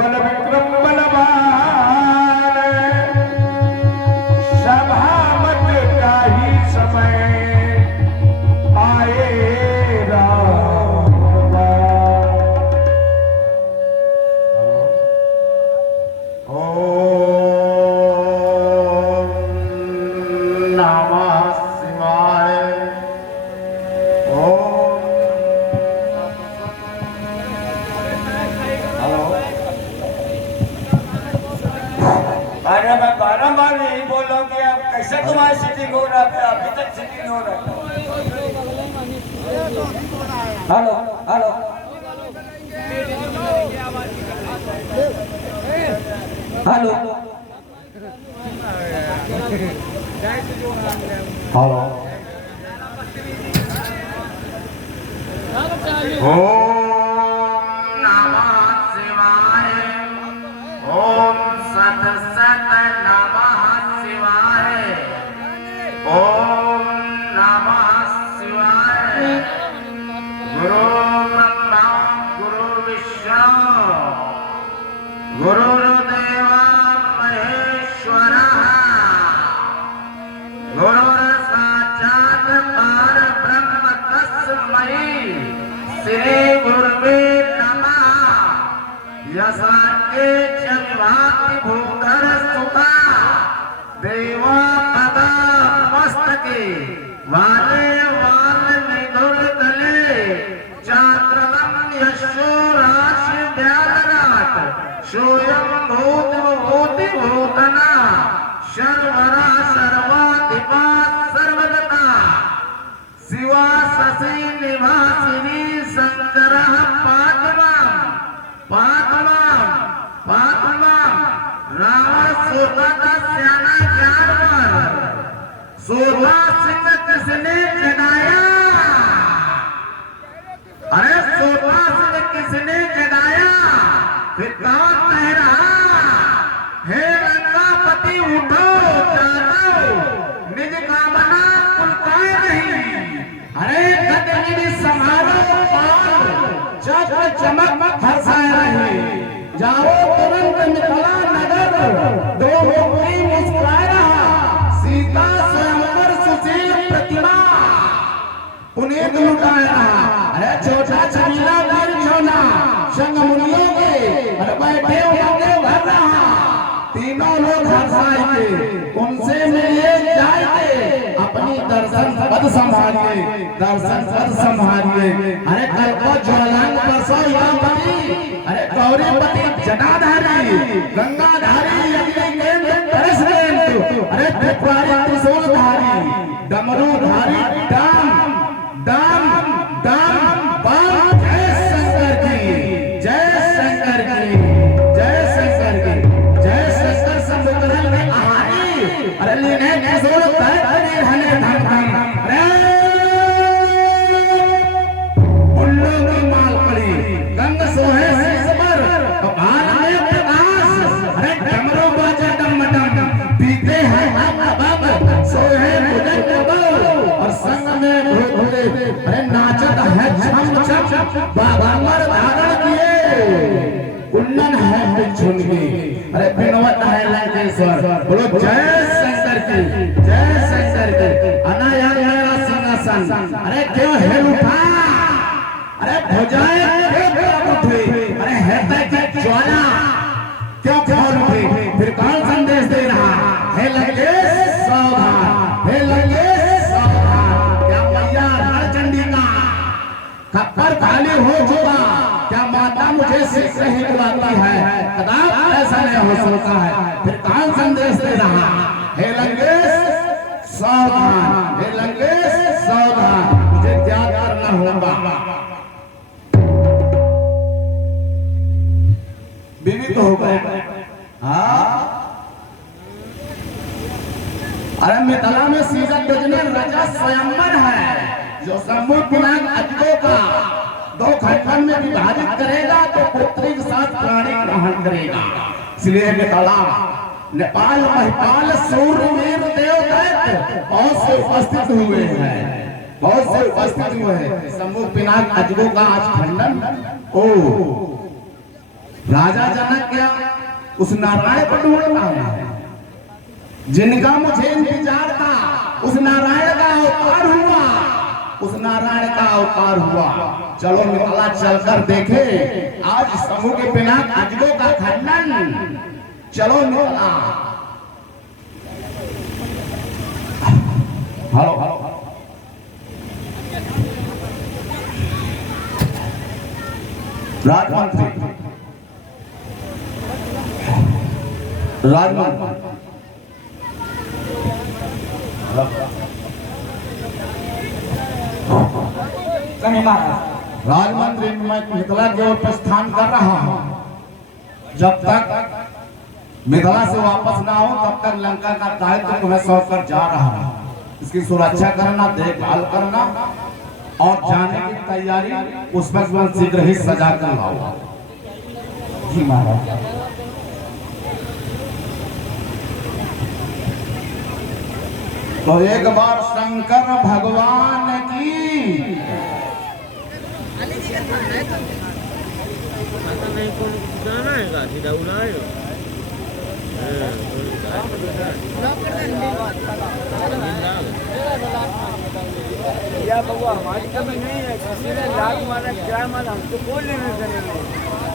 बल विक्रम बलवान सभा मत का ही समय आए राम ओम नमः शिवाय। अरे मैं बारम्बार यही बोल रहा हूँ कि अब कैसे तुम्हारी सीटिंग हो रहा है, अभी तक सीटिंग हो रहा है। हेलो हेलो हेलो हेलो ओम नमः शिवाय। ओम सत सत नमः शिवाय। ओम नमः शिवाय। गुरु ब्रह्मा गुरु विष्णु गुरुर्देव महेश्वरः गुरुर्साक्षात् परब्रह्म तस्मै श्री गुरुवे नमः। यसाके जन्माति भूधर सुता देवा पदा मस्तके वाले वाल निधुर तले चात्रलम यशो राशि व्यालराट सोयम भूत भूति भूतना शर्वरा सर्वाधिपा सर्वदता शिवा शशि निवासिनी शंकरः पादमाम पादमाम पादमाम रावण सोता स्याना जानवर सोता सिंह किसने जगाया। अरे सोता सिंह किसने जगाया फिर कौन कह रहा हे रंगापति उठो जागो निज कामना पुलकाए नहीं। अरे गगन समारो पाल जग चमक हर्षाए रही जाओ तुरंत मिथिला नगर दो मुखी मुस्कुराए रहा सीता स्वयंवर सुशील प्रतिमा पुनीत लुटाए रहा। अरे छोटा छबीला वीर छोना संग मुनियों के अरे बैठे उमंगे भर रहा तीनों लोग हर्षाएंगे उनसे मिलिए जाइए अपनी दर्शन पद संभालिए दर्शन पद संभालिए। अरे कल को ज्वालांग बरसो यापति अरे गौरीपति जटाधारी गंगाधारी अग्नि केंद्र परसरेंद्र अरे त्रिपुरारी त्रिशूलधारी डमरूधारी डाम डाम डाम बाम जय शंकर की जय शंकर की जय शंकर की जय शंकर समुद्र में आहारी अरे लेने की जरूरत है हने धम धम अरे उल्लू की माल पड़ी गंग सोहे शीश पर बाल में प्रकाश अरे डमरू बाजे डम डम पीते हैं हम अब सोहे मुझे और संग में भोले अरे नाचत है छम छम बाबामर धारण किए कुंडन है झुमकी अरे बिनवत है लंकेश्वर बोलो जय शंकर की जय शंकर की। अनाया सिंहासन अरे क्यों हिल उठा अरे भुजाएं क्यों उठी अरे हृदय की ज्वाला क्यों खोल उठी फिर कौन संदेश दे रहा है लंकेश सावधान हे लंकेश सावधान। क्या मैया रणचंडी का खप्पर खाली हो चुका क्या माता मुझे शीघ्र ही बुलाती है कदाप ऐसा नहीं हो सकता है फिर कौन संदेश दे रहा हे लंकेश सावधान हे लंकेश सावधान मुझे त्याग करना होगा। बीवी तो हो गए हाँ अरे मिथिला में सीजन योजना रजा स्वयंवर है जो समूह पिनाक अजगों का दो खंड में विभाजित करेगा तो पुत्री के साथ प्राणी ग्रहण करेगा। इसलिए मिथिला नेपाल महिपाल सूर्यवीर देवदत्त बहुत से उपस्थित हुए हैं बहुत से उपस्थित हुए हैं। समूह पिनाक अजगों का आज खंडन ओ राजा जनक के उस नारायण को ढूंढना है जिनका मुझे इंतजार था। उस नारायण का अवतार हुआ, उस नारायण का अवतार हुआ। चलो मिथिला चलकर देखे आज समूह के बिना अजबों का खंडन। चलो मिथिला। हेलो राजमंत्री, राजमंत्री राजमंत्री मैं मिथिला की ओर प्रस्थान कर रहा हूं। जब तक मिथिला से वापस ना हो तब तक लंका का दायित्व तुम्हें सौंप कर जा रहा हूं। इसकी सुरक्षा करना, देखभाल करना और जाने की तैयारी पुष्पक शीघ्र ही सजा कर लाओ। जी महाराज। तो एक बार शंकर भगवान की या बउआ हमारी कमी नहीं है, किसी ने लाख मारा क्या मारा हमको कोई लेने देने नहीं।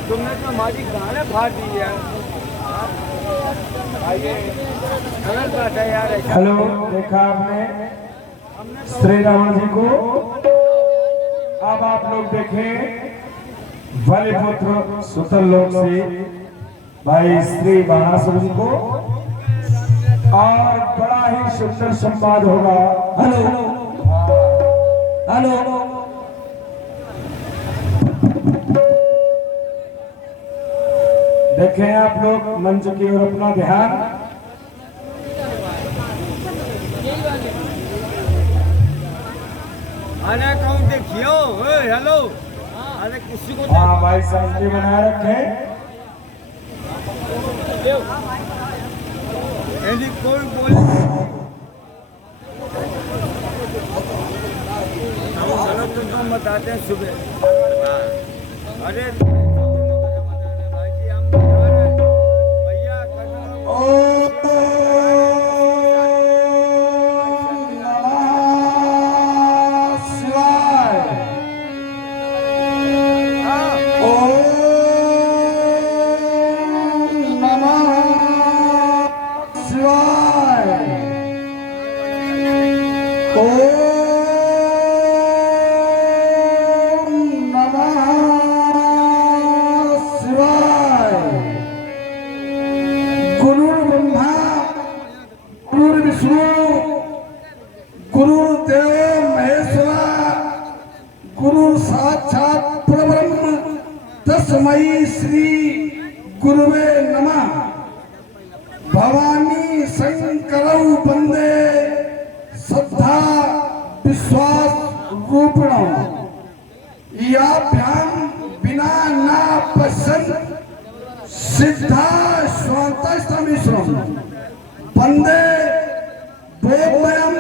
तुमने तो हमारी गाने फाड़ दी है। आइए गलत बात है यार। हेलो, देखा आपने श्री रावण जी को। अब आप लोग देखें बलिपुत्र सुतरलोक से भाई श्री बाणासुर जी को, और बड़ा ही सुंदर संवाद होगा। हेलो हेलो, देखें आप लोग मंच की ओर अपना ध्यान। अरे कौन देखियो, हेलो, अरे किसी को हाँ भाई, शांति बनाए रखें। यदि कोई बोले हम गलत तो बताते हैं सुबह। अरे तस्मै श्री गुरुवे नमः। भवानी शंकरौ वंदे श्रद्धा विश्वास रूपिणौ। याभ्याम बिना ना पश्यन् सिद्धा स्वान्तस्तमिश्रम्। वंदे बोधयम्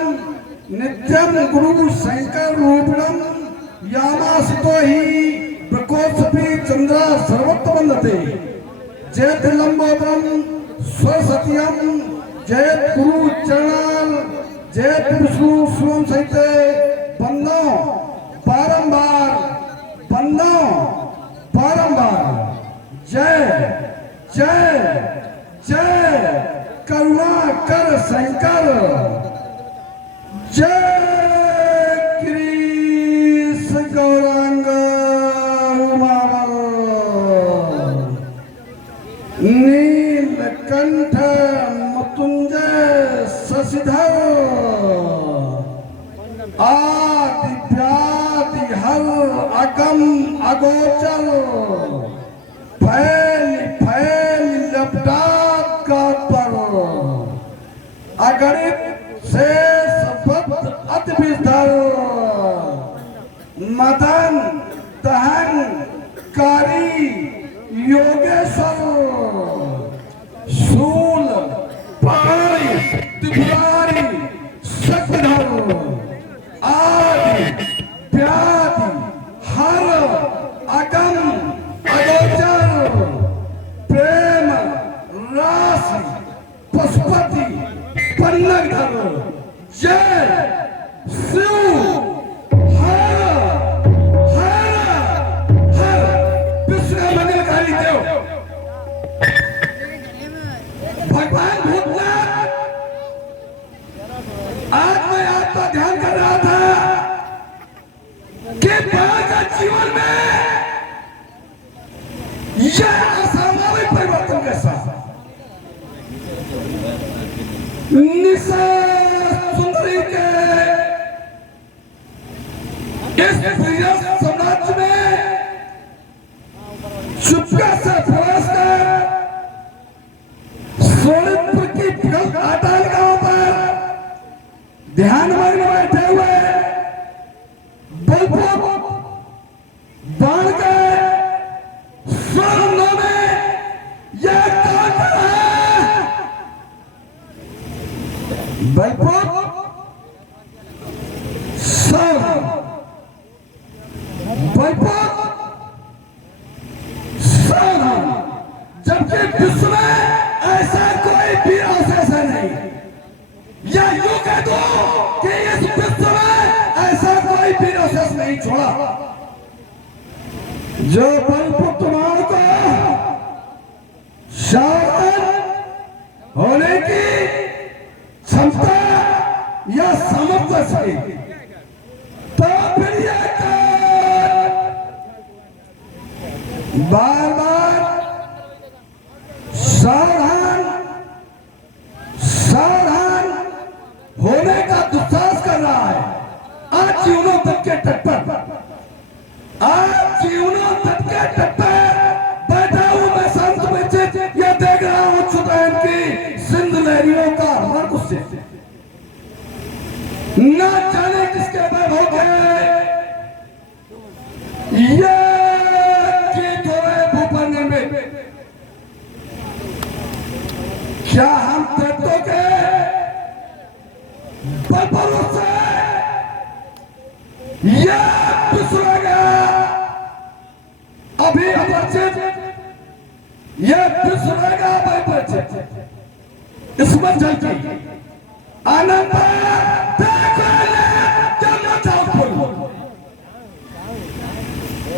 नित्यं गुरु शंकर रूपिणम्। यामासितो हि प्रकोष्ठपि चंद्र सर्वत्र वंदते। जयत लंबोदरम स्वसत्यम, जयत गुरु चरण, जयत विष्णु शिवम सहित बंदो बारंबार, बंदो बारंबार। जय जय जय करुणा कर शंकर। जय कृष्ण गौरांग नीलकंठ मृत्युंजय शशिधर। आदि व्याधि हर अगम अगोचर। फैल फैल लपटा का पर। अगणित से शपथ अति विस्तर। मदन दहन कारी योगेश्वर। शूल पारी त्रिपुरारी शक्तिधर। आदि व्याधि हर अगम अगोचर। प्रेम यह असामाजिक परिवर्तन के साथ निशा सुंदरी के इस प्रिय साम्राज्य में चुपके से प्रवेश कर सोनितपुर की अटालिकाओं पर ध्यान मग्न बैठे हुए बलपूर्वक बाढ़ के स्वर्ण में यह काम कर रहा है। बलपूर्वक स्वर्ण बलपूर्वक स्वर्ण, जबकि विश्व में ऐसा कोई भी अवशेष नहीं, या यूं कह दो कि इस विश्व में ऐसा कोई भी अवशेष नहीं छोड़ा जो बलपुत्रमाण को सावधान होने की क्षमता या सामर्थ्य से, तो फिर यह बार बार सावधान सावधान होने का दुस्साहस कर रहा है। आज जीवनों तक के तट पर बैठा हूं मैं संत बच्चे, यह देख रहा हूं चुटैन की सिंध लहरियों का हर गुस्से न जाने किसके वैभव है ये गीत हो रहे भूपन में। क्या हम तत्वों के बलबलों से यह पिछड़ा गया अभी अपरिचित, यह पिछड़ेगा अपरिचित, इसमें जल्दी आनंद देखो जब मचाओ फूल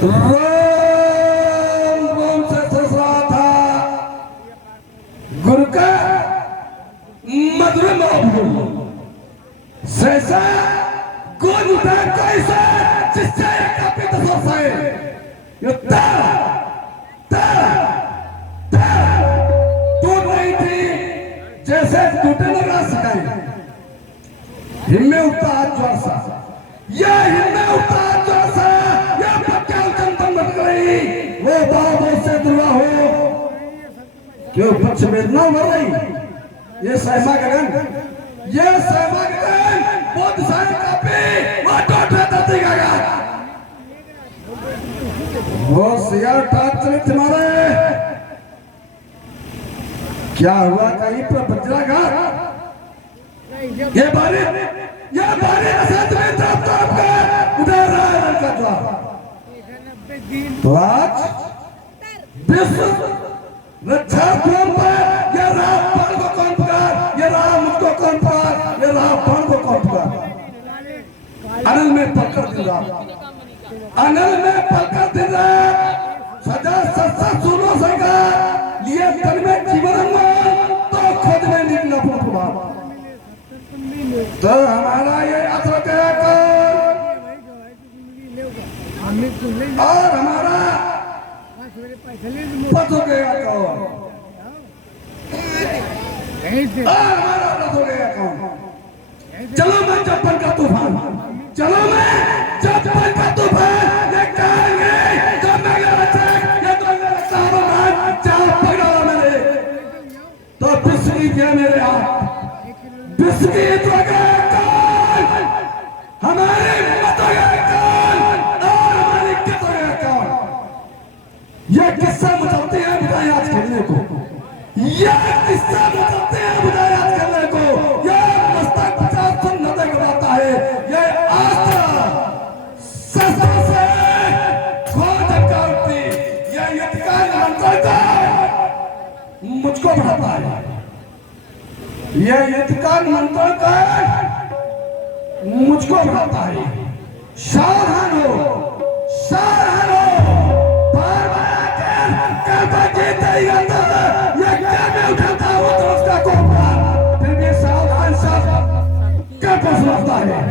रोम रोम से ससरा था गुरु का मधुर मधुर सहसा गुरु का कैसा जिससे काफी तसर से युद्ध टूट रही थी जैसे टूटे लगा सकाई। हिम्मे उठता हाथ जोर सा, यह हिम्मे उठता हाथ जोर सा, यह पक्का कंपन बन गई। वो बाबों से दुआ हो क्यों पक्ष वेदना मर रही। ये सहमा गगन, ये सहमा गगन बहुत सारे कापी वो टूट रहा था। वो सियार टाप चले तुम्हारे क्या हुआ कहीं पर वज्राघात। ये बारी असत में तरफ तरफ का उधर रहा है का द्वार। तो आज विश्व रक्षा कौन पर, ये राम बाण को कौन पकड़, ये राम मुझको कौन पकड़, ये राम बाण को कौन पकड़। अनल में पकड़ दिन रात, अनल में पकड़ दिन रात, सजा सस्ता सुनो संगा लिए तन में जीवन तो खुद में निकला प्रभाव। तो हमारा ये अदरक है और हमारा पद हो गया कौन, और हमारा पद हो गया कौन। चलो मैं चप्पल का तूफान, चलो मैं चप्पल का तूफान, ये कहेंगे जो मेरा रचक, ये तो मेरा सामान चाह पकड़ा मैंने तो बिस्की दिया मेरे हाथ, बिस्की तो गया कौन, हमारी मत हो गया कौन, और हमारी कित हो गया कौन। ये किस्सा बताते हैं बुधाई आज खेलने को, ये किस्सा बताते हैं बुधाई आज खेलने को। ये मस्तक 50 सुन न देख बताता है, ये आस्था शस्त्र से खोज करती, ये यतिकान मंत्र का मुझको बढ़ाता है, ये यतिकान मंत्र का मुझको बढ़ाता है। सावधान हो, सावधान हो, बार बार आकर कहता जीते ही आता है, ये क्या मैं उठाता हूँ तो उसका कोपा, फिर भी सावधान सब क्या पसंदता है।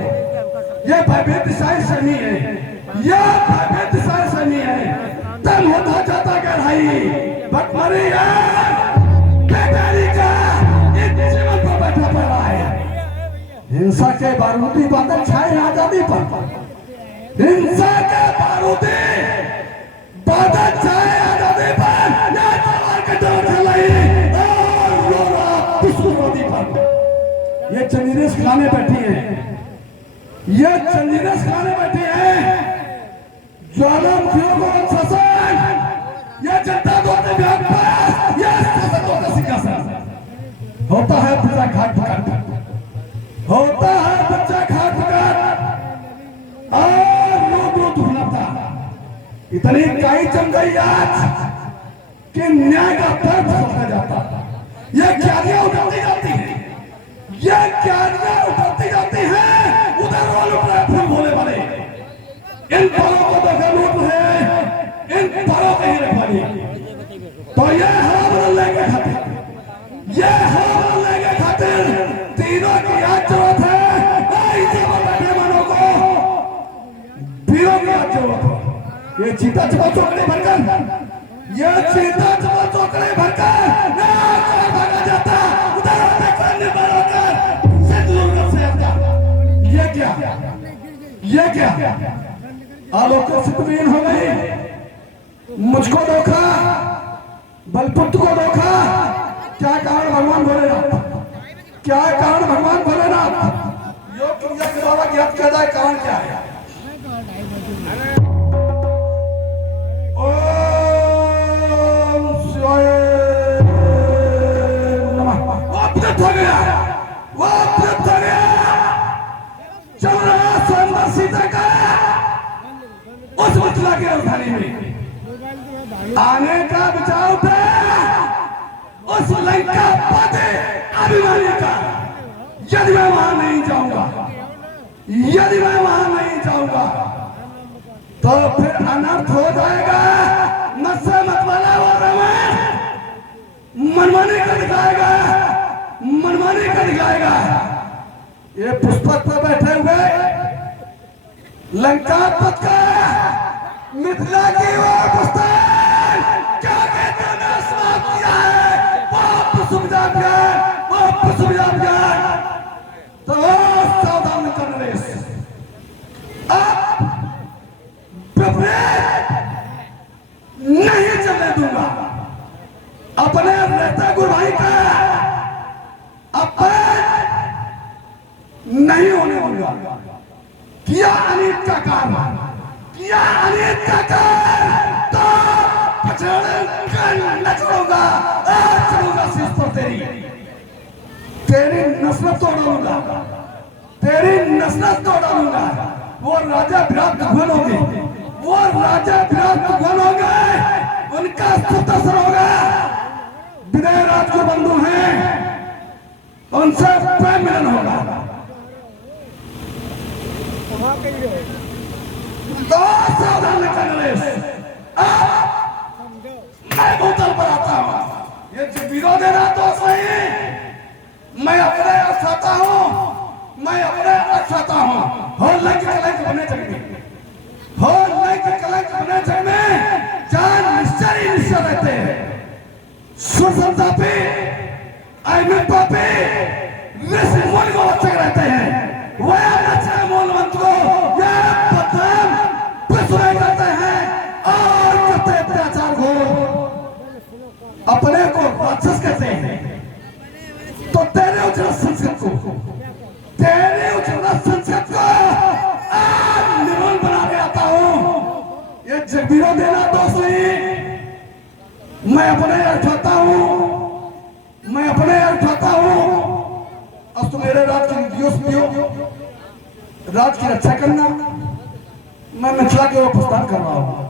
ये भयभीत दिशाएं सनी है, ये भयभीत दिशाएं सनी है, तब होता जाता गहराई भटमारी बेकारी का इस जीवन पर बैठा पड़ा है। हिंसा के बारूदी बादल छाए आजादी पर, हिंसा के बारूदी बादल छाए आजादी पर, या तलवार के डर चलाई और रो रहा पुष्पवादी पर। ये चंदीरेस खाने बैठी है, ये चंदीरेस खाने बैठी है। ज्वालामुखियों को शासन, ये जनता को विभाग पास, ये शासकों का सिंहासन। होता है बच्चा घाट पकड़, होता है बच्चा घाट पकड़ और लोग धुलाता। इतनी काई जम गई आज कि न्याय का दर्द होता जाता। ये क्यारियां उठाती जाती हैं, ये क्यारियां उठाती जाती हैं। उधर वालों पर फूल भोले वाले इन परों को देखा लूट है, इन परों के ही रखवाली। तो ये हवा बदलने के खातिर, ये हवा बदलने के खातिर तीनों की आज जरूरत है। इसी पर बैठे मानव को वीरों की आज जरूरत है। ये चीता चबा चौकड़े भरकर, ये चीता चबा चौकड़े भरकर भागा जाता। उधर निर्भर होकर ये क्या, ये क्या आलोक सिद्धवीर हो गई। मुझको धोखा, बलपुत्र को धोखा। क्या कारण भगवान भोलेनाथ, क्या कारण भगवान भोलेनाथ? योग क्रिया के द्वारा ज्ञात किया जाए कारण क्या है। ओम शिवाय नमः। वो अमृत हो गया, वो अमृत हो गया। चल रहा स्वयं सीता का उस मिथिला की राजधानी में आने का विचार उठा। उस लंका पते अभिमानी का, यदि मैं वहां नहीं जाऊंगा, यदि मैं वहां नहीं जाऊंगा तो फिर अनर्थ हो जाएगा। मत्स्य मतवाला वो रावण मनमानी कर दिखाएगा, मनमानी कर दिखाएगा। ये पुष्पक पर बैठे हुए लंका पथ का मिथिला की ओर पुस्तक क्या कहते हैं समाप्त किया है। वापस सुविधा ज्ञान, वापस सुविधा ज्ञान। तो सावधान करने अब विपरीत नहीं चलने दूंगा। अपने रहते गुरु भाई का अपने नहीं होने दूंगा। किया अनित का काम, किया अनित का काम तो पछाड़ न छोड़ूंगा, चलूंगा शीश पर तेरी नस्ल तोड़ डालूंगा, तेरी नस्ल तोड़ डालूंगा। वो राजा विराट भगवान होंगे, वो राजा विराट भगवान होंगे, उनका सुतसर होगा। विनय राज को बंधु हैं, उनसे प्रेम मिलन होगा। तो सावधान कांग्रेस, मैं बोतल पर आता हूँ। ये जो विरोध है ना तो सही, मैं अपने अर्थाता हूँ, मैं अपने अर्थाता हूँ। हो लंक कलंक बने जगमे, हो लंक कलंक बने जगमे जान निश्चय ही निश्चय रहते हैं। सुरसंता पे आईने पापे ऋषि मुनि को बच्चे रहते हैं। वह बच्चे मूलवंत को यह बदनाम प्रसुरे करते हैं और करते अत्याचार को अपने को राक्षस कहते हैं। तो तेरे उजड़ा संस्कृत को, तेरे उजड़ा संस्कृत को आज निर्मल बनाने आता हूँ। ये जगवीरों देना दोष नहीं, मैं अपने उठाता हूँ, मैं अपने उठाता हूँ। अब तो मेरे राज की राज की रक्षा करना। मैं मिथिला के ओर प्रस्थान कर रहा हूँ।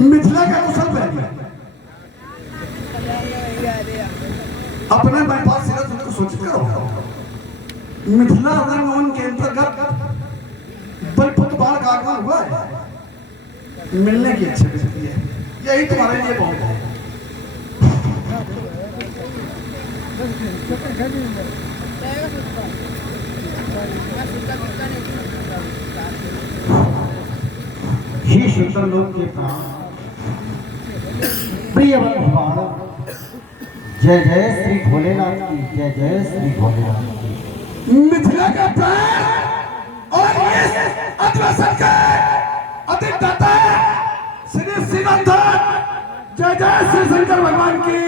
मिथिला का कुशल पहले अपने बाईपास सिरत उनको सूचित करो। मिथिला रंगमंच के अंतर्गत बलपुत बाढ़ का आगमन हुआ है। मिलने की इच्छा भी है, यही तुम्हारे लिए बहुत है। ही सुंदर लोक के प्राण प्रिय भगवान, जय जय श्री भोलेनाथ की, जय जय श्री भोलेनाथ की। मिथिला का प्राण और इस अद्वैत के अधिष्ठाता श्री श्रीनाथन, जय जय श्री शंकर भगवान की,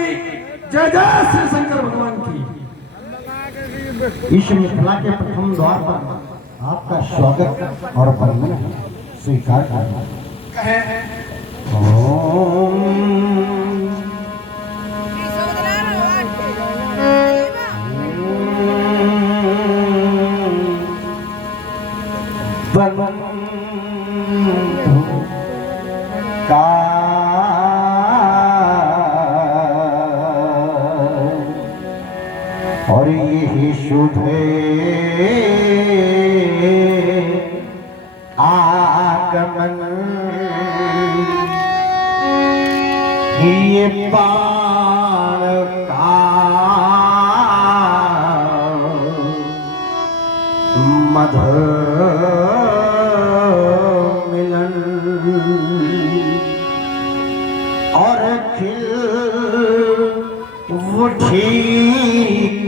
जय जय श्री शंकर भगवान की। इस मिथिला के प्रथम द्वार पर आपका स्वागत और वंदन स्वीकार करना। ओम का और यही शुभ आगमन, ये बाण का मधुर मिलन और खिल उठी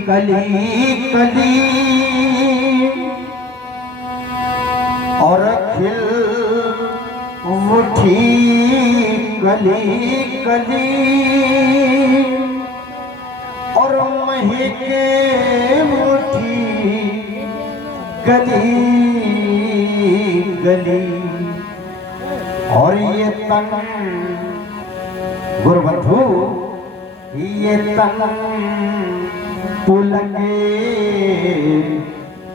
कली कली और खिल उठी कली कली और महके उठी गली गली और ये तन गुरबधू, ये तन पुलके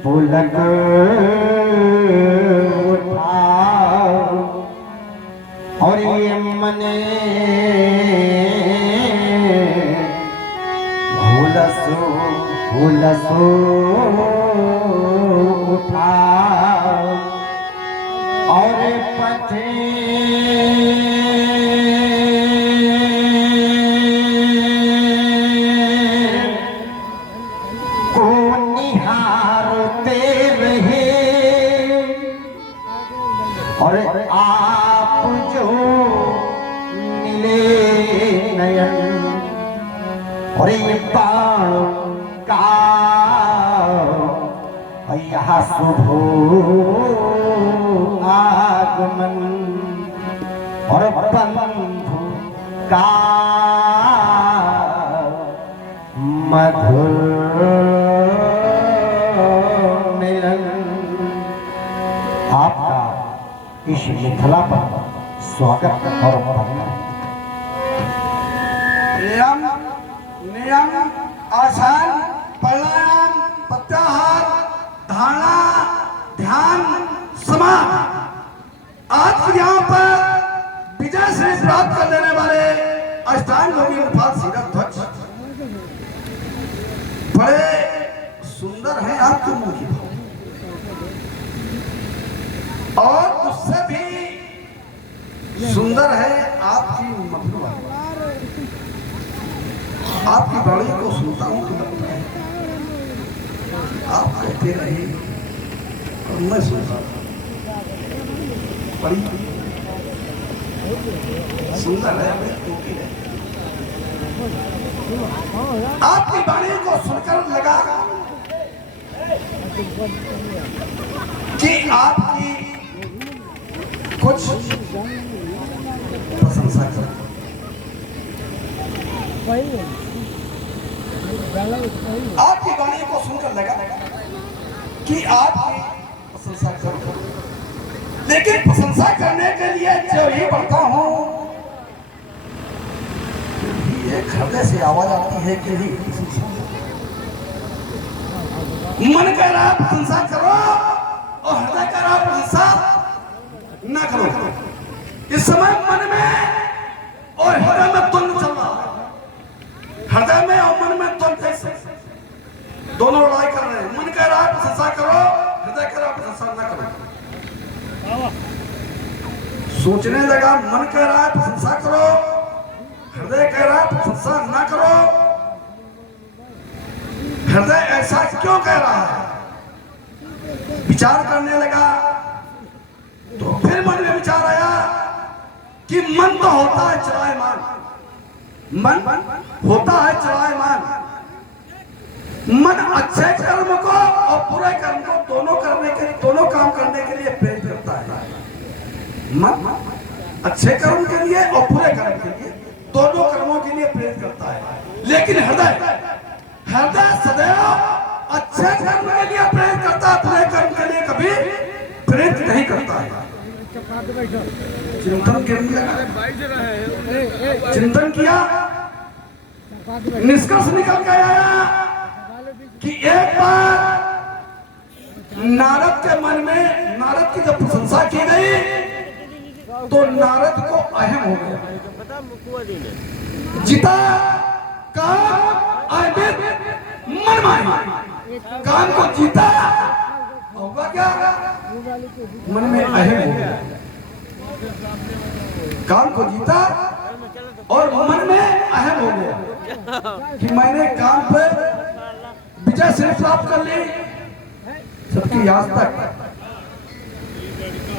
पुलक उठाओ और ये मने हुलसो हुलसो उठाओ और पथे और आप जो मिले नयन और ये बाण का यहाँ शुभ आगमन और बंधु का मधुर मिलन। आपका इस मिथिला पर स्वागत और वंदन। यम नियम आसन प्राणायाम प्रत्याहार धारणा ध्यान समाधि आज यहाँ पर विजय श्री प्राप्त कर लेने वाले अष्टांग योगी अर्थात सीरत ध्वज बड़े सुंदर हैं आपके मुंह की और उससे भी सुंदर है आपकी मधुर वाणी। आपकी वाणी को सुनता हूं तो लगता है आप कहते रहे और मैं सुनता हूं। बड़ी सुंदर है, आपकी वाणी को सुनकर लगा कि आपकी कुछ प्रशंसा कर। आपकी वाणी को सुनकर लगा कि आपकी प्रशंसा कर, लेकिन प्रशंसा करने के लिए जो ही बढ़ता हूं एक हृदय से आवाज आती है कि नहीं? मन कह रहा है प्रशंसा करो और हृदय कह रहा है प्रशंसा ना करो। इस समय मन में और हृदय में द्वंद्व चल रहा है। हृदय में और मन में द्वंद्व कैसे? दोनों लड़ाई कर रहे हैं। मन कह रहा है प्रशंसा करो, हृदय कह रहा है प्रशंसा ना करो। सोचने लगा, मन कह रहा है प्रशंसा करो, हृदय कह रहा है प्रशंसा ना करो। हृदय ऐसा क्यों कह रहा है? विचार करने लगा तो फिर मन में विचार आया कि मन तो होता है चलायमान, मन होता है चलायमान। मन अच्छे कर्म को और बुरे कर्म को दोनों काम करने के लिए प्रेरित करता है। मन अच्छे कर्म के लिए और बुरे कर्म के लिए दोनों कर्मों के लिए प्रेरित करता है। लेकिन हृदय सदैव अच्छे कर्म के लिए प्रेरित करता है, बुरे कर्म के लिए कभी प्रेरित नहीं करता है। चिंतन किया, निष्कर्ष निकल के आया कि एक बार नारद के मन में, नारद की जब प्रशंसा की गई तो नारद को अहम हो गया। जीता काम मन माया, काम को जीता होगा क्या? मन में अहम हो गया। काम को जीता और मन में अहम हो गया कि मैंने काम पे विजय श्री प्राप्त कर ली। सबकी याद तक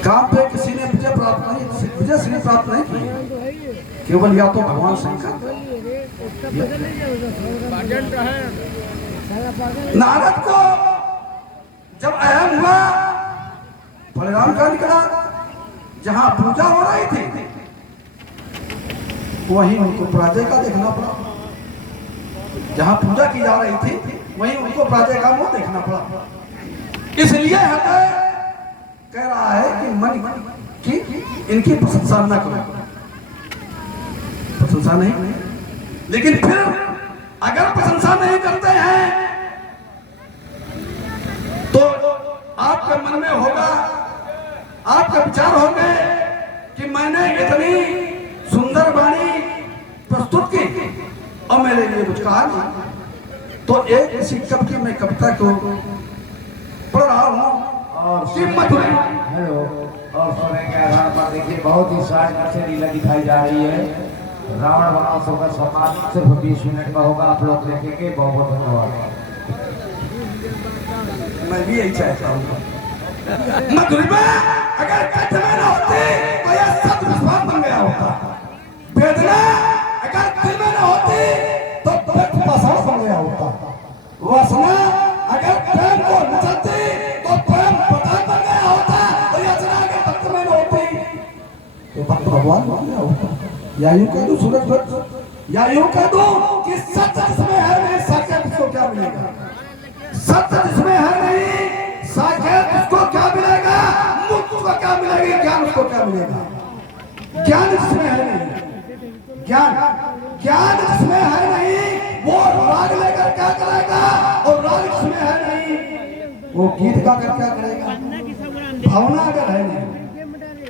काम पे किसी ने विजय श्री प्राप्त नहीं की, केवल या तो भगवान शंकर। नारद को जब अहम हुआ, बलराम का निकला, जहां पूजा हो रही थी वहीं उनको पराजय का देखना पड़ा। जहां पूजा की जा रही थी वहीं उनको पराजय का मुंह देखना पड़ा। इसलिए हृदय कह रहा है कि मन की इनकी प्रशंसा न करो, प्रशंसा नहीं। लेकिन फिर अगर प्रशंसा नहीं करते हैं तो आपके मन में होगा, आपके विचार होंगे कि मैंने इतनी सुंदर वाणी प्रस्तुत की और मेरे लिए कुछ कहा नहीं। तो एक किसी कवि की मैं कविता को पढ़ रहा हूँ और हेलो और समय के आधार पर देखिए बहुत ही शानदार से लीला दिखाई जा रही है। रावण वनोत्सव का सम्मान सिर्फ 20 मिनट का होगा, आप लोग देखेंगे। बहुत बहुत धन्यवाद। मैं भी यही चाहता हूँ। मधुरिमा अगर कंठ में न होती तो यह सब विश्वास बन गया होता। वेदना अगर दिल में न होती तो पाषाण बन गया होता। वासना अगर प्रेम को न चलती तो प्रेम पदार्थ बन गया होता। और याचना अगर भक्त में न होती तो भक्त भगवान बन गया होता। या यूं कह दूं सूरज भक्त, या यूं कह दूं कि सत्य जिसमें है नहीं साक्षात उसको क्या मिलेगा? सत्य जिसमें है नहीं साक्षात उसको क्या मिलेगा? मुक्त को क्या मिलेगा? ज्ञान उसको क्या मिलेगा? ज्ञान जिसमें है नहीं, ज्ञान जिसमें है नहीं वो राग लेकर क्या करेगा? और राग जिसमें है नहीं वो गीत गाकर क्या करेगा? भावना अगर है नहीं,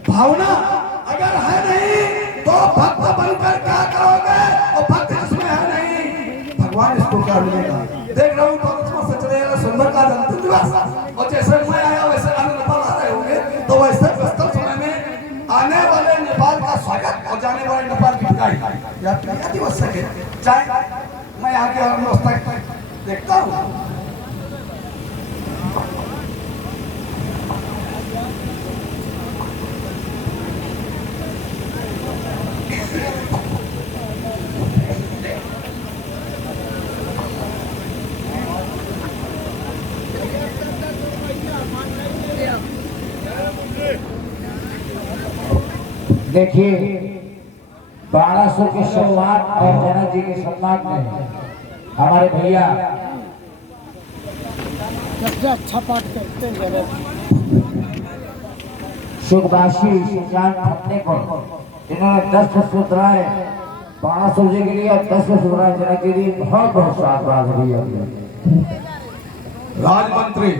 भावना अगर है नहीं तो भक्त बनकर क्या करोगे? और भक्त जिसमें है नहीं भगवान इसको क्या मिलेगा? देख रहा हूँ से चले सुंदर का अंतिम दिवस, और जैसे मैं आया वैसे आने नेपाल आ रहे होंगे, तो वैसे व्यस्त समय में आने वाले नेपाल का स्वागत और जाने वाले नेपाल की विदाई या दिवस से चाहे मैं यहाँ की व्यवस्था देखता हूँ। देखिए 1200 के सम्मान और जनक जी के सम्मान में हमारे भैया सबसे अच्छा पाठ करते हैं सुखवासी सुजान अपने को इन्होंने 10 पुस्तकाएं 5 सूर्य के लिए और 10 स्वराज देने के लिए बहुत बहुत साधुवाद भैया। राजमंत्री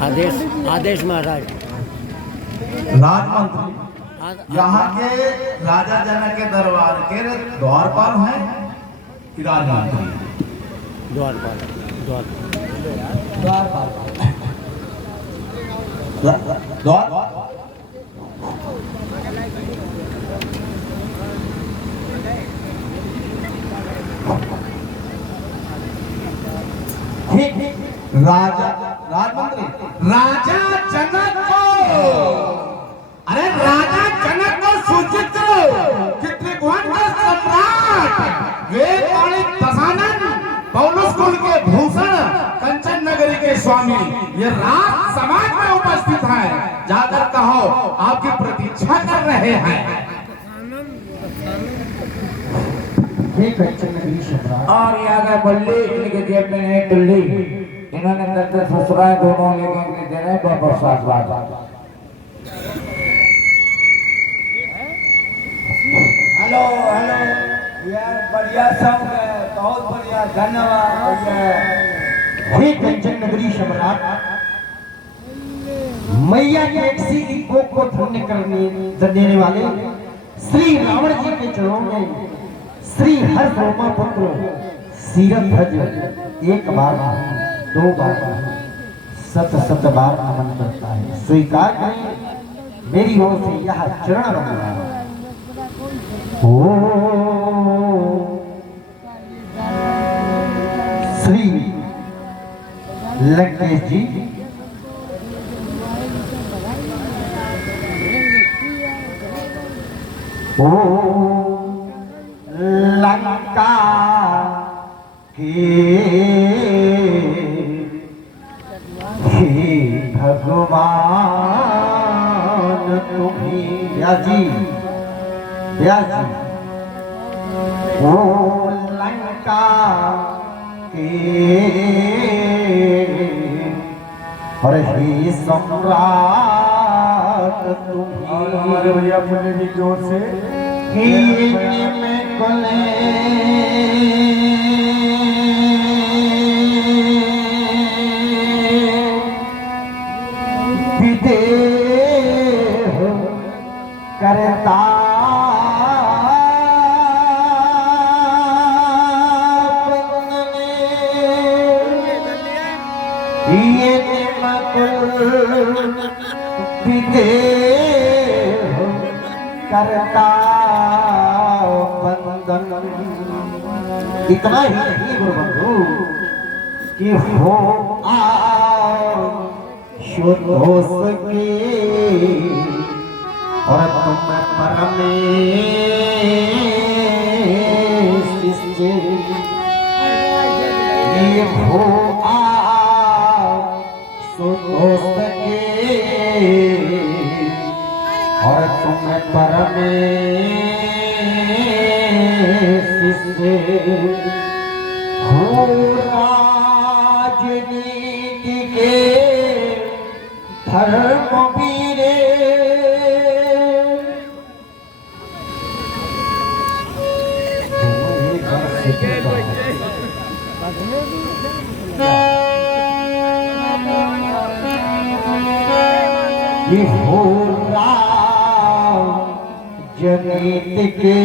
आदेश आदेश महाराज। राजमंत्री यहाँ के राजा जनक के दरबार के द्वारपाल हैं कि राजमंत्री? द्वारपाल राजा राजमंत्री राजा जनक को, अरे राजा जनक को सूचित करो कि त्रिभुवन का सम्राट वेदवाणी दशानन पौलुस कुल के भूषण कंचन नगरी के स्वामी ये राज समाज में उपस्थित है, जाकर कहो आपकी प्रतीक्षा कर रहे हैं। और ये आ गए बल्ली, इनके जेब में है टुल्ली, इन्होंने दत्त ससुराल दोनों लेके दे रहे हैं बहुत साधुवाद। हेलो हेलो यार, बढ़िया सॉन्ग है, बहुत बढ़िया, धन्यवाद। हे कंचन नगरी सम्राट, मैया की एक सी को धन्य करने देने वाले श्री रावण जी के चरणों में श्री हर्ष रोमा पुत्र सीरत ध्वज एक बार नहीं 2 बार नहीं 7 बार नमन करता है। स्वीकार करें मेरी ओर से यह चरण रमना। ओ श्री लंकेश जी, ओ लंका के भगवान तुम्हें व्याजी ओ लंका के और हे सम्राट तुम्हें। और हमारे भैया मुन्ने जी की ओर से में कोले विदेह करता ये विदेह करता इतना ही नहीं गुरुबंधु कि हो शुद्ध हो सके और तुम परमेश ये हो शुद्ध हो सके और तुम परमेश हो राजनीति के धर्मवीरे ये हो राजनीति के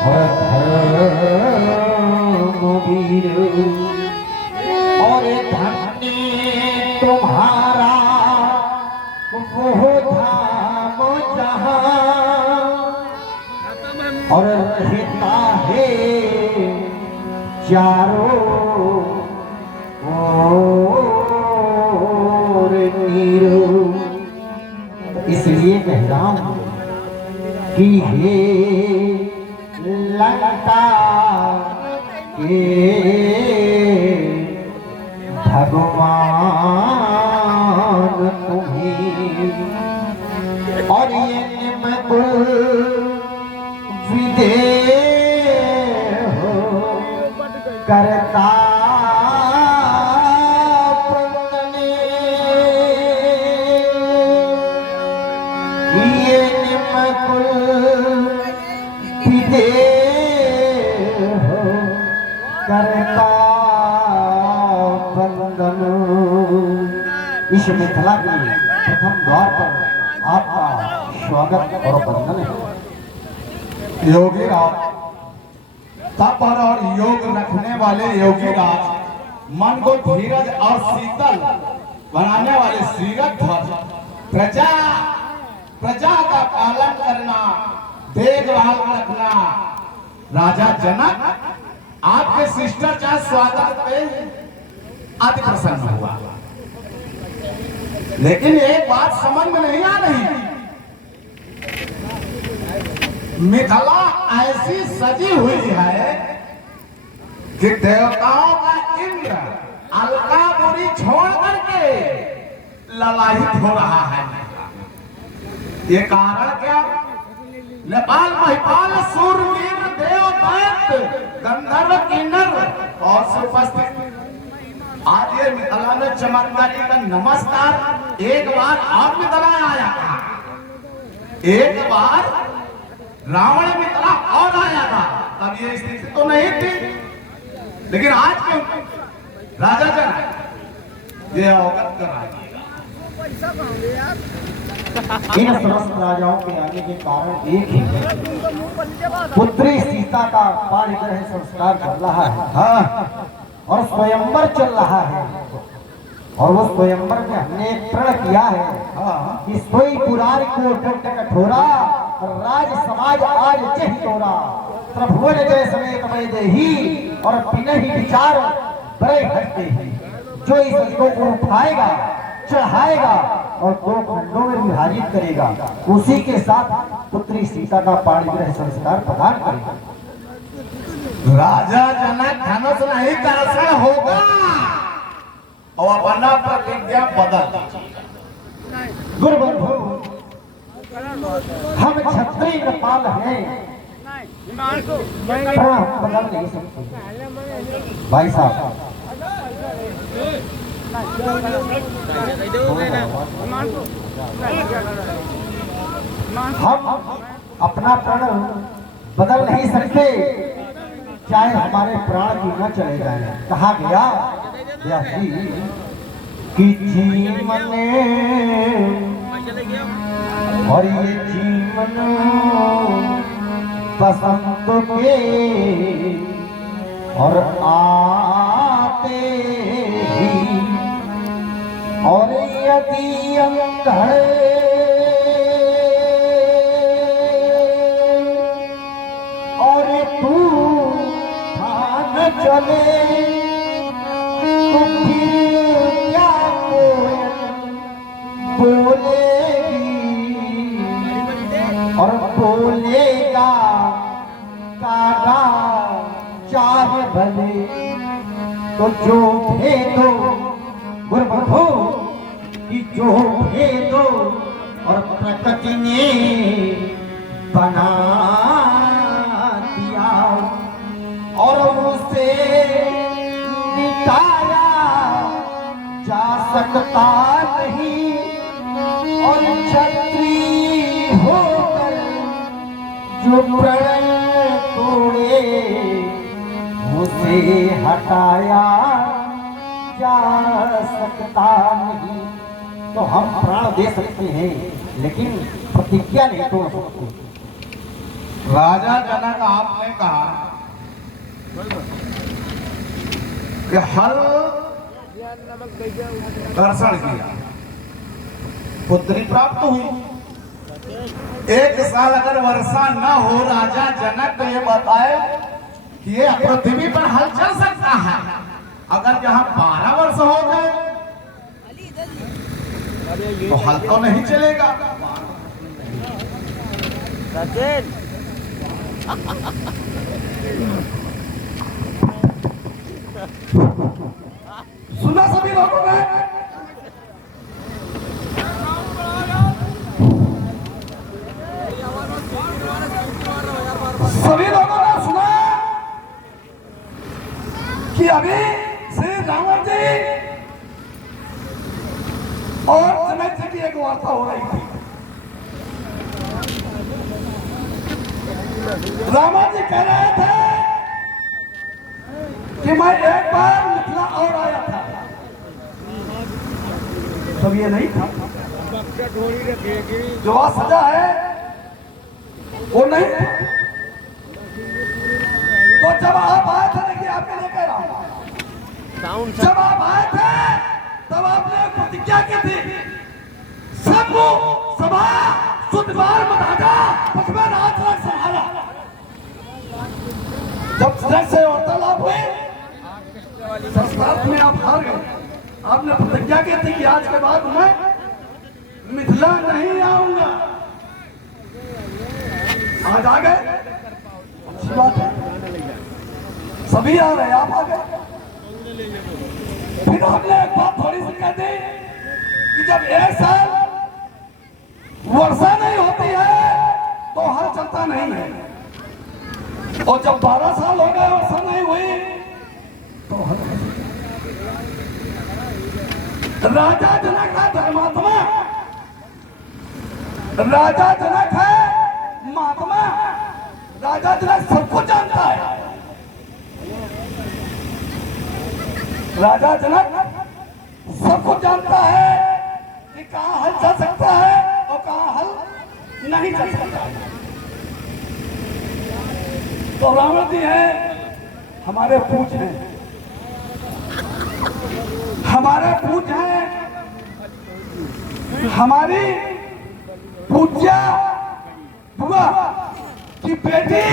और धर्मवीर और धन्य तुम्हारा वो धाम जहाँ और रहता है चारों ओर नीरो। इसलिए कह रहा हूँ कि हे लंका के भगवान तुम्हें और ये निमकुल विदेह करता हो करता बंदन। इस मिथिला के प्रथम द्वार पर आपका स्वागत और वंदन है। योगी राज, तप और योग रखने वाले योगी राज, मन को धीरज और शीतल बनाने वाले श्रीरथ ध्वज, प्रजा का पालन करना, देखभाल रखना। राजा जनक आपके शिष्टाचार स्वागत पे अति प्रसन्न हुआ, लेकिन एक बात समझ में नहीं आ रही, मिथिला ऐसी सजी हुई है कि देवताओं का इंद्र अलकापुरी छोड़ करके ललायित हो रहा है। ये कारण क्या? नेपाल महिपाल सूरवीर देव दैत्य गंधर्व किन्नर और से उपस्थित आज ये मिथिला में चमत्कारी का नमस्कार एक बार और मिथिला आया था, एक बार रावण मिथिला और आया था, तब ये स्थिति तो नहीं थी, लेकिन आज क्यों राजा जनक ये अवगत कराइएगा। इन समस्त राजाओं के आने के कारण एक ही है, पुत्री सीता का पाणिग्रह संस्कार चल रहा है। हाँ, और स्वयंवर चल रहा है, और वो स्वयंवर में हमने एक प्रण किया है कि सोई पुरारी को दंड कठोरा, राज समाज आज चह तोरा, त्रिभुवन जय समेत मैं देही, और बिना ही विचार बड़े हटते ही। जो इस को उठाएगा, चढ़ाएगा और दो खंडों में विभाजित करेगा, उसी के साथ पुत्री सीता का पाणिग्रह संस्कार प्रदान करेगा। राजा जनक धनुष नहीं कर्षण होगा और अपना प्रतिज्ञा बदल दीजिए। गुरुबंधु, हम क्षत्रिय नेपाल हैं, हम बदल नहीं सकते। भाई साहब, हम अपना प्रण बदल नहीं सकते, चाहे हमारे प्राण की न चले जाए। कहा गया कि जीवन और ये जीवन बसंत के और आते ही, और यदि अंधड़े और तू भान चले तो फिर क्या कोयल बोलेगी, और बोलेगा कागा चाहे भले। तो जो भेदो गुरुबंधु कि जो भेदो और प्रकृति ने बना दिया, और उसे मिटाया जा सकता नहीं, और क्षत्रिय होकर जो प्रण तोड़े उसे हटाया जा सकता नहीं। तो हम प्राण दे सकते हैं, लेकिन प्रतिज्ञा नहीं तोड़ सकते। राजा जनक, आपने कहा कि हल कर्षण किया, पुत्री प्राप्त हुई। एक साल अगर वर्षा न हो, राजा जनक तो ये बताए कि ये पृथ्वी पर हल चल सकता है। अगर जहां 12 वर्ष हो गए तो हल तो नहीं चलेगा। सुना सभी लोगों ने? सभी लोगों ने सुना कि अभी श्री रावण जी और जनक जी की एक वार्ता हो रही थी। रावण जी कह रहे थे कि मैं एक बार मिथिला और आया था, तब ये नहीं था। जो आज सजा है वो नहीं था। तो जब आप आए थे, देखिए आपके लिए कह रहा हूं, जब आप आए थे तब आपने एक प्रतिज्ञा की थी, सबको सभा सुधवार मधागा पखमें रात रात संभाला। जब सदन से वार्तालाप हुई, संस्कार में आप हार गए। आपने प्रतिज्ञा की थी कि आज के बाद मैं मिथिला नहीं आऊंगा। आज आ गए, अच्छी बात है, सभी आ रहे, आप आ गए। फिर हमने एक बात थोड़ी सी कह दी कि जब एक साल वर्षा नहीं होती है तो हल चलता नहीं है, और जब 12 साल हो गए वर्षा नहीं हुई तो हल। राजा जनक है धर्मात्मा, राजा जनक है महात्मा, राजा जनक सब कुछ जानता है। राजा जनक सब कुछ जानता है कि कहां हल चल सकता है और कहां हल नहीं चल सकता है। तो रावण जी है हमारे पूज हैं, हमारे पूज हैं, हमारी पूज्या बुआ की बेटी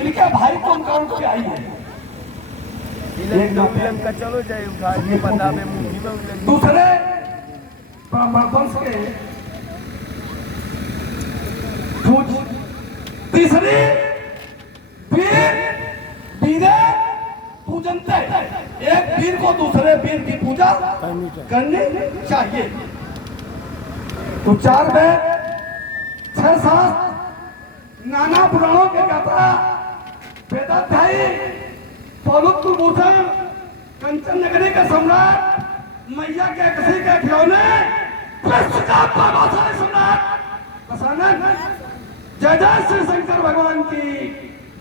इनके भाई को उनका उठ के आई है। एक का चलो जाए उठा के पता में मुट्ठी में उलझ। दूसरे ब्राह्मण वंश के पूज, तीसरी वीर वीरे पूजनते। एक वीर को दूसरे वीर की पूजा करनी चाहिए। तो 4 वेद 6 शास्त्र नाना पुराणों के गाथा वेदाध्यायी पौलुत्र भूषण कंचन नगरी के सम्राट मैया के किसी के खिलौने विश्व का प्रभावशाली सम्राट दशानन। जय जय श्री शंकर भगवान की,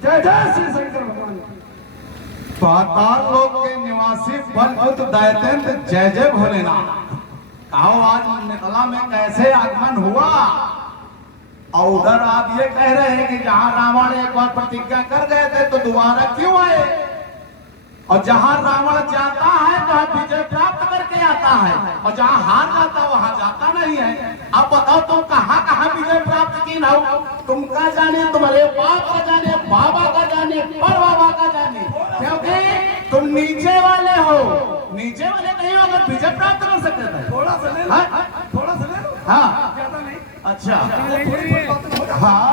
जय जय श्री शंकर भगवान की। पाताल लोक के निवासी बलभुत दैत्यंत जय जय भोलेनाथ। कहो आज मिथिला में कैसे आगमन हुआ? और उधर आप ये कह रहे हैं कि जहां रावण एक बार प्रतिज्ञा कर गए थे तो दोबारा क्यों आए? और जहां रावण जाता है वहां विजय प्राप्त करके आता है, और जहां हार जाता है वहां जाता नहीं है। अब बताओ तुम कहां कहां विजय प्राप्त की ना हो? तुम का जाने, तुम्हारे बाप का जाने, बाबा का जाने, पर बाबा का जाने, क्योंकि तुम नीचे वाले हो। नीचे वाले नहीं हो अगर विजय प्राप्त कर सकते थे। थोड़ा सा ले लो, थोड़ा सा ले लो, हाँ ज्यादा नहीं। अच्छा हाँ,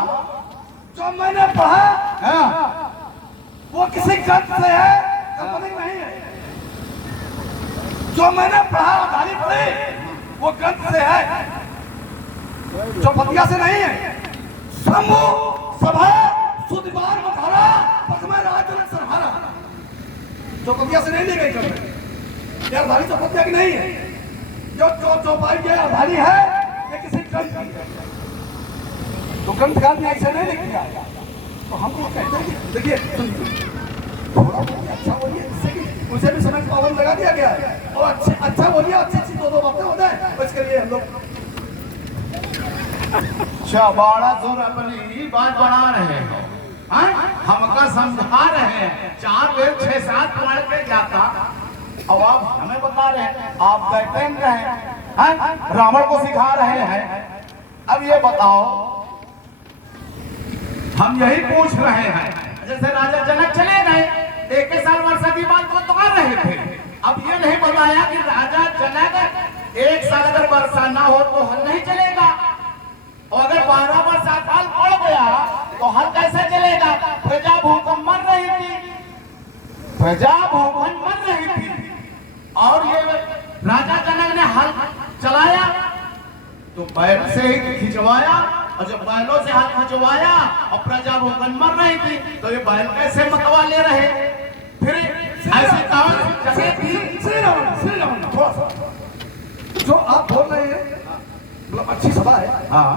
जो मैंने पढ़ा हाँ वो किसी ग्रंथ से है, कल्पनिक नहीं है। जो मैंने पढ़ा आधारी पढ़ी वो ग्रंथ से है, जो पतिया से नहीं है। शंभु सभा सुधवार मधारा पखमें राज जनक संहारा। जो पतिया से नहीं ली गई ग्रंथ, ये आधारी जो पतिया की नहीं है। जो चौपाई ये आधारी है, ये किसी ग्रंथ की है। तो ग्रंथकार ने ऐसे नहीं लिख दिया। तो हम लोग कहते हैं देखिए थोड़ा बोलिए, अच्छा बोलिए, जिससे कि उसे भी समय पाबंद लगा दिया गया है। और अच्छा बोलिए, अच्छी अच्छी दो बातें हो जाए, इसके लिए हम लोग बड़ा दूर अपनी बात बढ़ा रहे हो, हमका समझा रहे हैं। 4 वेद 6 7 पढ़ के जाता, अब आप हमें बता रहे हैं आप दैत्यंत हैं, रावण को सिखा रहे हैं। अब ये बताओ, हम यही पूछ रहे हैं, जैसे राजा जनक चले गए, 1 साल वर्षा की बात को तो कर रहे थे। अब ये नहीं बताया कि राजा जनक 1 साल अगर वर्षा ना हो तो हल नहीं चलेगा, और अगर 12 वर्ष अकाल पड़ गया तो हल कैसे चलेगा? प्रजा भूखन मर रही थी, प्रजा भूखन मर रही थी, और ये राजा जनक ने हल चलाया तो बैल से ही खिंचवाया, और जब बैलों से हाथ खिंचवाया और प्रजा भूखन मर रही थी तो ये बैल कैसे मतवा ले रहे? फिर ऐसे श्री रावण थोड़ा सा जो आप बोल रहे हैं मतलब अच्छी सभा है, हाँ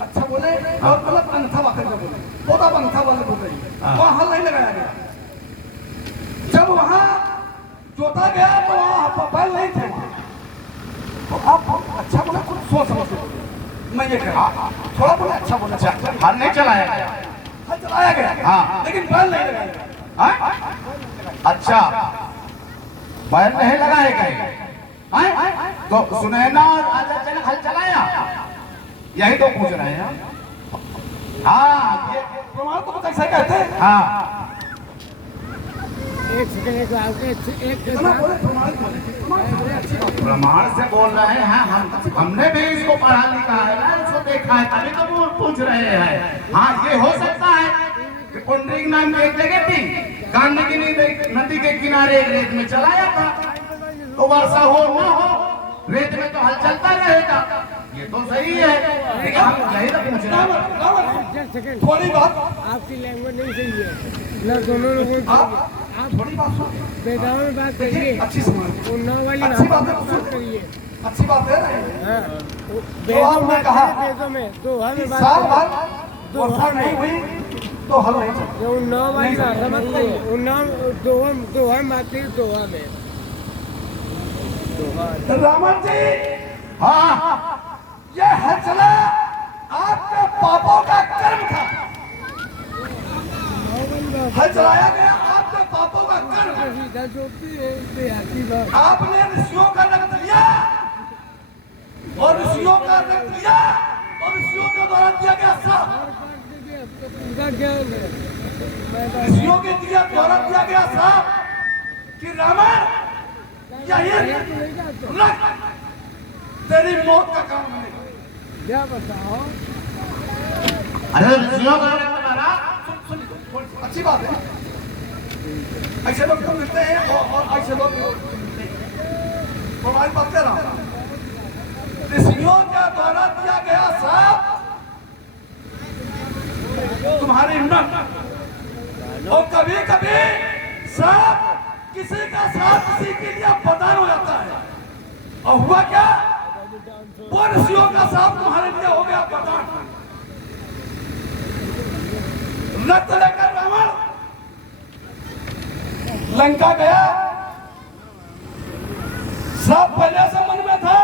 अच्छा बोले, और मतलब अन्यथा बातें बोले, बहुत आप अन्यथा वाले बोल रहे हैं। वहाँ हल नहीं लगाया गया। जब वहाँ पता गया तो वहाँ बैल नहीं थे। तो आप अच्छा बोला, कुछ सोच समझ के बोले। मैं ये कह रहा थोड़ा बोले अच्छा बोला। हल नहीं चलाया गया। हल चलाया गया, हाँ। लेकिन बैल नहीं लगाया गया। हाँ? अच्छा, बैल नहीं लगाए गए। हाँ? तो सुनैना और आदरजनक हल चलाया, यही तो पूछ रहे हैं। हाँ, ये प्रमाण तो कैसे कहते हैं? हाँ, एक सेकंड एक इतना बोले प्रमाण बोले। प्रमाण से बोल रहे हैं हम। हमने भी इसको पढ़ा लिखा है ना, इसको देखा है, तभी तो वो पूछ रहे हैं। हाँ, ये हो सकता है कि पुंडरीक नाम की एक जगह थी, गांधी नदी के किनारे रेत में चलाया था, तो वर्षा हो ना हो, रेत में तो हल चलता रहेगा। ये तो सही है, लेकिन हम यही तो पूछ रहे हैं। थोड़ी बात आपकी लैंग्वेज नहीं सही है ना, दोनों लोगों की। आप थोड़ी बात सुन, बेगाव में बात करिए, अच्छी समझ, उन्नाव वाली अच्छी बात है, बात करिए। अच्छी बात है। हाँ, तो आपने कहा बेगों में दोहा में बात साल करिए। भर वर्षा नहीं हुई तो हल नहीं चलता। जो उन्नाव वाली भाषा मत करिए, उन्नाव दोहा में बात करिए, दोहा में। रावण जी, हाँ, यह हल चला आपके पापों का कर्म था। हल चलाया गया आपके पापों का कर्म। आपने ऋषियों का रक्त लिया और ऋषियों का रक्त लिया और ऋषियों के द्वारा दिया गया श्राप, ऋषियों के द्वारा दिया गया श्राप कि रावण यही रक्त तेरी मौत का कारण बनेगा। क्या बताओ? अरे ऋषियों का रक्त बना। अच्छी बात है, ऐसे लोग क्यों मिलते हैं और ऐसे लोग हमारी बात कर रहा हूं। ऋषियों के द्वारा दिया गया श्राप तुम्हारी मृत्यु, और कभी कभी श्राप किसी का श्राप किसी के लिए वरदान हो जाता है। और हुआ क्या, वो ऋषियों का श्राप तुम्हारे लिए हो गया वरदान। रक्त लेकर रावण लंका गया। श्राप पहले से मन में था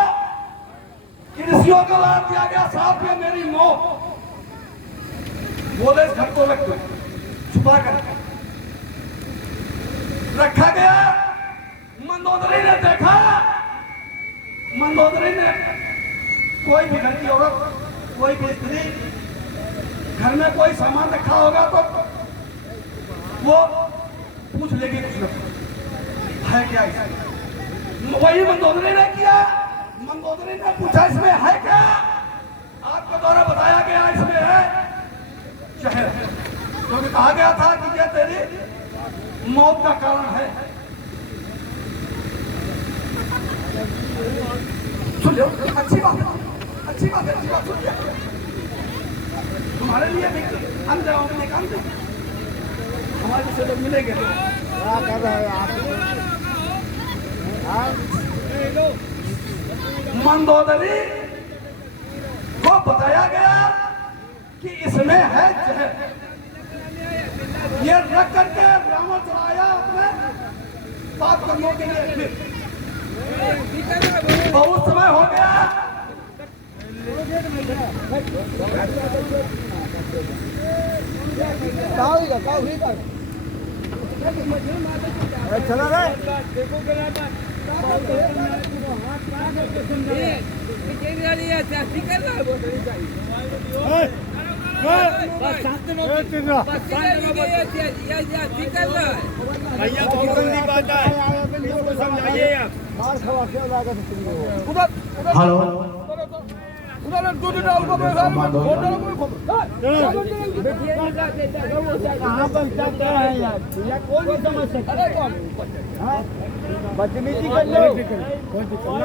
कि ऋषियों का लाभ दिया गया श्राप है मेरी मौत। बोले इस घर को रख दो, छुपा कर रखा गया। मंदोदरी ने देखा, मंदोदरी ने कोई भी घर की औरत, कोई भी स्त्री घर में कोई सामान रखा होगा तो वो पूछ लेगी कुछ ना कुछ है क्या इसमें। वही मंदोदरी ने किया। मंदोदरी ने पूछा इसमें है क्या, आपके द्वारा बताया गया इसमें है शहर, क्योंकि कहा गया था कि यह तेरी मौत का कारण है। सुन लो, अच्छी बात है, अच्छी बात है, अच्छी बात सुन लिया। तुम्हारे लिए भी हम जाओगे काम से हमारे से लोग मिलेंगे तो क्या कर रहे हो आप? मंदोदरी को बताया गया कि इसमें है जहर, ये रख करके रावण चलाया अपने पाप कर्मों के लिए। बहुत समय हो गया, चला रहा भैया बहुत गंदी बात है, समझाइए आप। हेलो, कहाँ पर जाते हैं यार, कोई भी समझ सकता है। बदतमीजी कर लो।